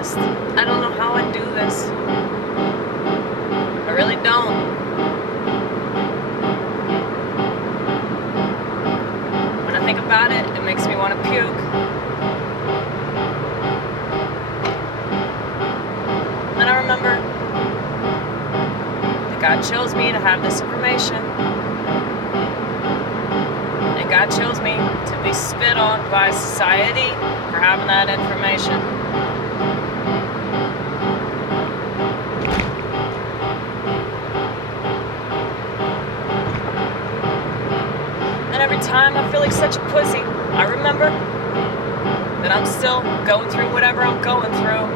honest, I don't know how I do this. I really don't. When I think about it, it makes me want to puke. Then I remember that God chose me to have this information. And God chose me to be spit on by society for having that information. And every time I feel like such a pussy, I remember that I'm still going through whatever I'm going through.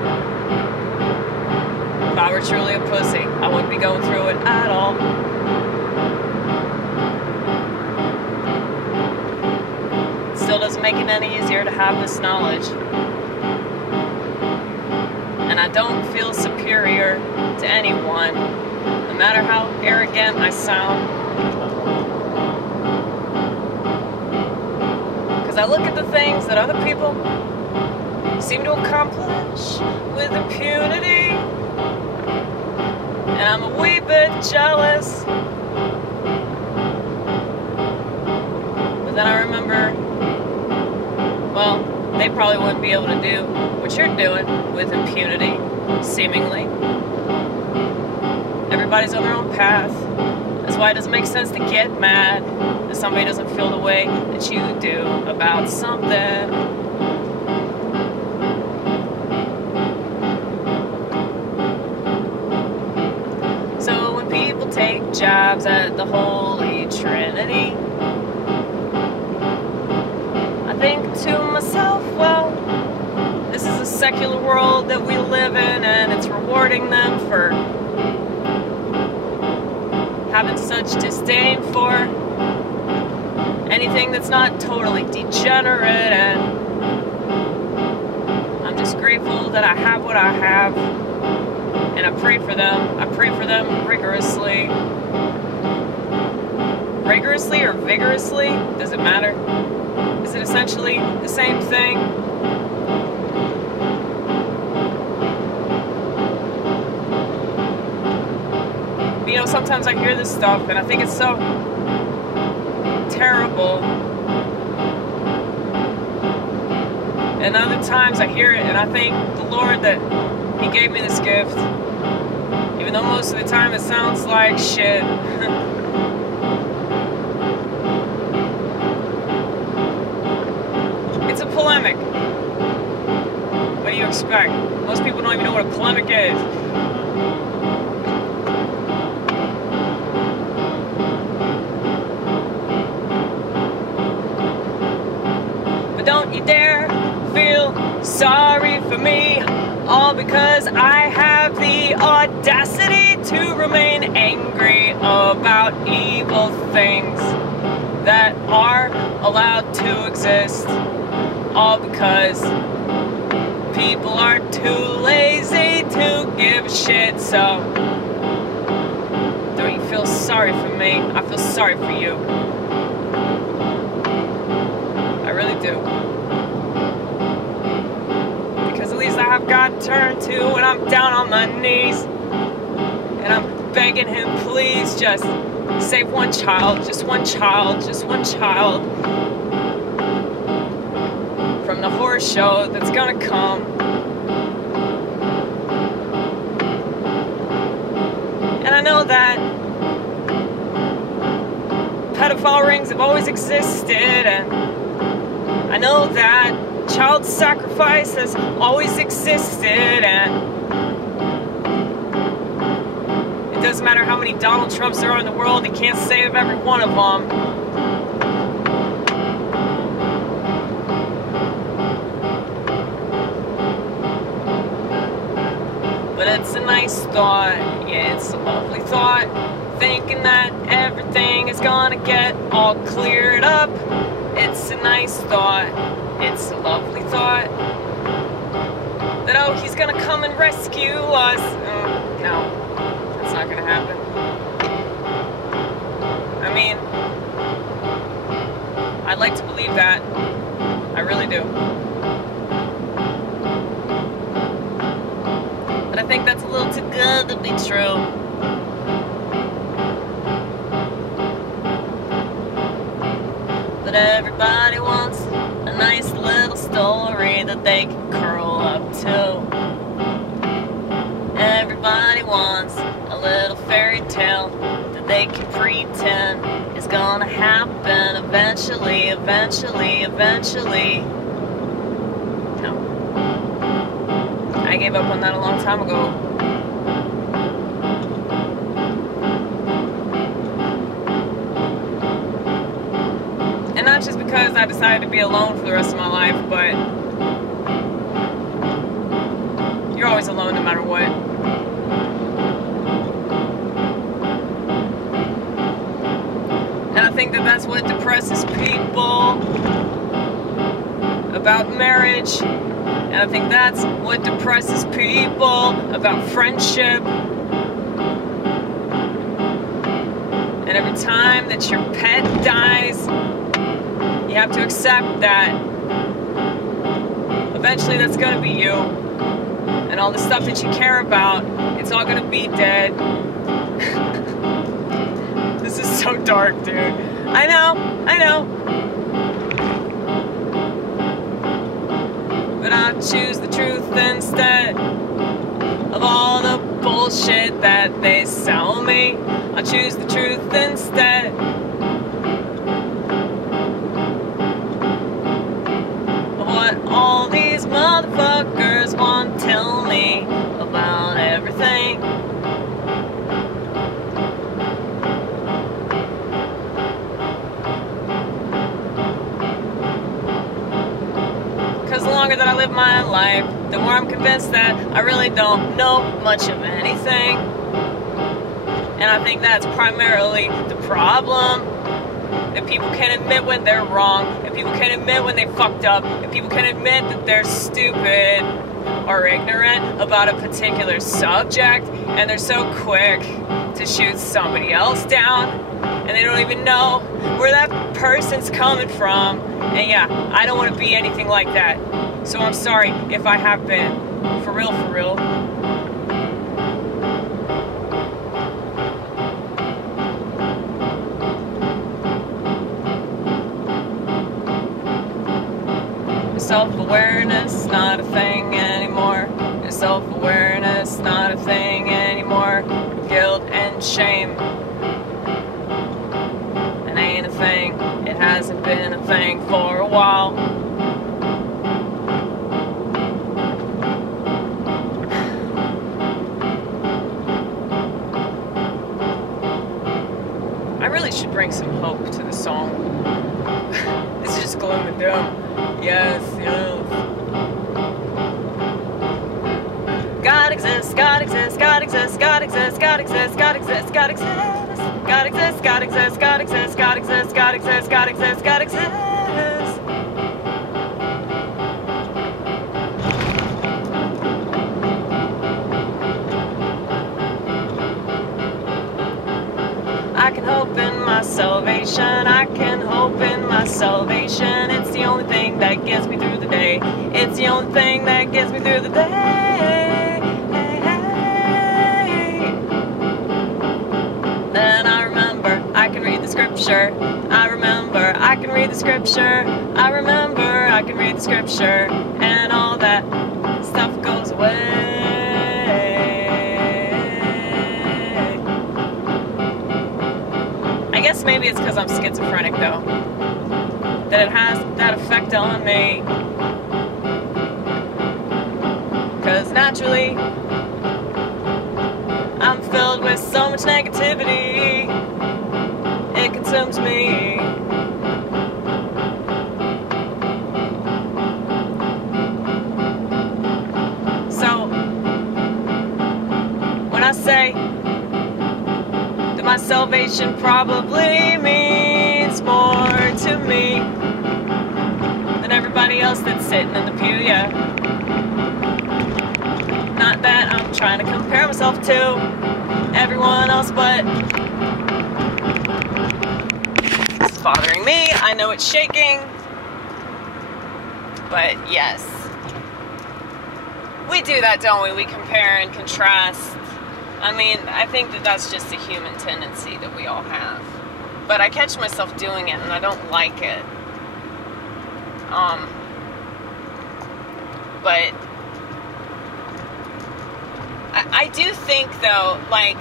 If I were truly a pussy, I wouldn't be going through it at all. It still doesn't make it any easier to have this knowledge. And I don't feel superior to anyone, no matter how arrogant I sound. Because I look at the things that other people seem to accomplish with impunity, and I'm a wee bit jealous. But then I remember, well, they probably wouldn't be able to do what you're doing with impunity, seemingly. Everybody's on their own path. That's why it doesn't make sense to get mad that somebody doesn't feel the way that you do about something. Take jabs at the Holy Trinity, I think to myself, well, this is a secular world that we live in, and it's rewarding them for having such disdain for anything that's not totally degenerate, and I'm just grateful that I have what I have. And I pray for them. I pray for them rigorously. Rigorously or vigorously? Does it matter? Is it essentially the same thing? But, you know, sometimes I hear this stuff and I think it's so terrible. And other times I hear it and I thank the Lord that He gave me this gift, even though most of the time it sounds like shit. It's a polemic. What do you expect? Most people don't even know what a polemic is. But don't you dare feel sorry for me, all because I have the audacity to remain angry about evil things that are allowed to exist, all because people are too lazy to give a shit. So don't you feel sorry for me? I feel sorry for you. I really do. I have God to turn to when I'm down on my knees, and I'm begging Him, please just save one child, just one child, just one child from the horror show that's gonna come. And I know that pedophile rings have always existed, and I know that child sacrifice has always existed, and it doesn't matter how many Donald Trumps there are in the world, he can't save every one of them. But it's a nice thought, yeah, it's a lovely thought, thinking that everything is gonna get all cleared up. It's a nice thought. It's a lovely thought that, oh, He's gonna come and rescue us. No, that's not gonna happen. I mean, I'd like to believe that. I really do. good to be true. But everybody wants a nice little story that they can curl up to. Everybody wants a little fairy tale that they can pretend is gonna happen eventually, eventually. No. I gave up on that a long time ago. And not just because I decided to be alone for the rest of my life, but you're always alone no matter what. And I think that that's what depresses people about marriage. And I think that's what depresses people about friendship. And every time that your pet dies, you have to accept that eventually that's going to be you. And all the stuff that you care about, it's all going to be dead. This is so dark, dude. I know. But I'll choose the truth instead of all the bullshit that they sell me. I'll choose the truth instead. Of what all these motherfuckers want to tell me about everything. The longer that I live my life, the more I'm convinced that I really don't know much of anything. And I think that's primarily the problem. That people can't admit when they're wrong, and people can't admit when they fucked up, and people can't admit that they're stupid or ignorant about a particular subject, and they're so quick to shoot somebody else down, and they don't even know where that person's coming from. And yeah, I don't want to be anything like that. So I'm sorry if I have been. For real. Self-awareness, not a thing anymore. Self-awareness, not a thing anymore. Guilt and shame, it ain't a thing. It hasn't been a thing for a while. I really should bring some hope to the song. This is just gloom and doom. Yes. God exists, God exists, God exists, God exists, God exists, God exists, God exists, God exists, God exists, God exists, God exists, God exists, God exists, God exists. I can hope in my salvation, I can hope in my salvation. It's the only thing that gets me through the day. It's the only thing that gets me through the day. Then I remember I can read the scripture. I remember I can read the scripture. I remember I can read the scripture. And all that stuff goes away. I guess maybe it's because I'm schizophrenic though, that it has that effect on me. Because naturally I'm filled with so much negativity, it consumes me. So when I say that my salvation probably means more to me than everybody else that's sitting in the pew, yeah. Not that I'm trying to compare myself to everyone else, but it's bothering me. I know it's shaking, but yes. We do that, don't we? We compare and contrast I mean, I think that that's just a human tendency that we all have. But I catch myself doing it, and I don't like it. But I do think, though, like,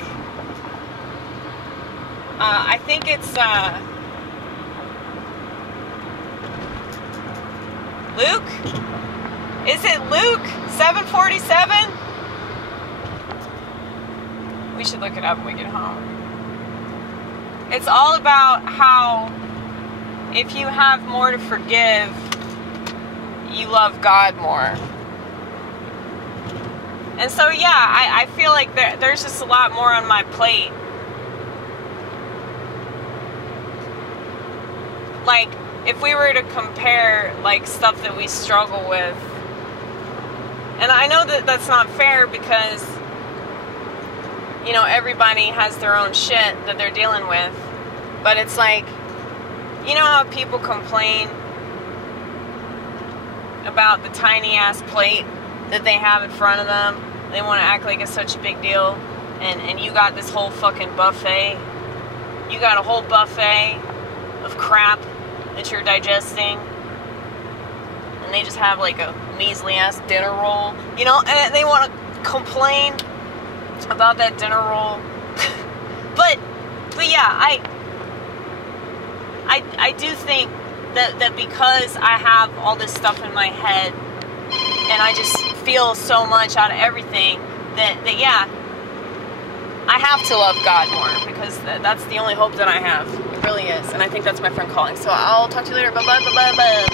I think it's, Luke? Is it Luke 7:47? We should look it up when we get home. It's all about how if you have more to forgive, you love God more. And so, yeah, I feel like there's just a lot more on my plate. Like, if we were to compare, like, stuff that we struggle with, and I know that that's not fair because, you know, everybody has their own shit that they're dealing with, but it's like, you know how people complain about the tiny ass plate that they have in front of them? They want to act like it's such a big deal, and you got this whole fucking buffet. You got a whole buffet of crap that you're digesting, and they just have like a measly ass dinner roll, you know, and they want to complain about that dinner roll. but yeah, I do think that because I have all this stuff in my head, and I just feel so much out of everything, that yeah, I have to love God more, because that's the only hope that I have. It really is. And I think that's my friend calling. So I'll talk to you later. Bye-bye, bye-bye, bye-bye.